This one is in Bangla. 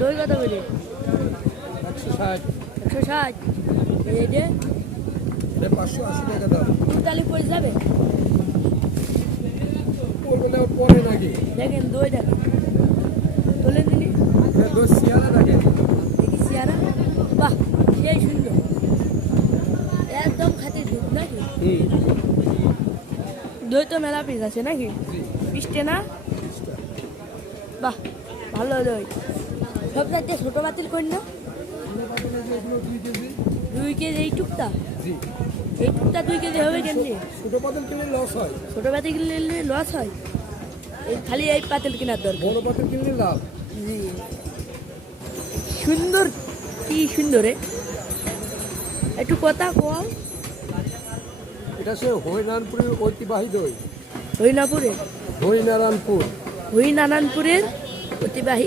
দই কত করে? 160। 160। এই যে 580 টাকা দাম। তাহলে পড়ে যাবে। পরে নাকি দেখেন দই দেখেন, তোলে নিলি দই সিয়ারা দেখেন। দেখি চেহারা, বাহ সেই সুন্দর, একদম খাঁটি দুধ নাকি? দই তো মেলা পিস আছে নাকি? 20 না? বাহ ভালো দই। সব চাইতে ছোটো বাতিল করি না? 2 কেজি এই টুকটা? এই টুকটা 2 কেজি হবে কেমনি? ছোট পাতিল কিনলে লস হয়, ছোটো বাতিল কিনলে লস হয়, এই খালি এই পাতিল কেনার দরকার। বড় পাতিল কিনলে লাভ। জি সুন্দর, কি সুন্দর একটু কথা কম। এটা সে হরিনারায়ণপুরের ঐতিহ্যবাহী দই। হরিনাপুরের হরিনারায়ণপুর হরিনারায়ণপুরের ঐতিহ্যবাহী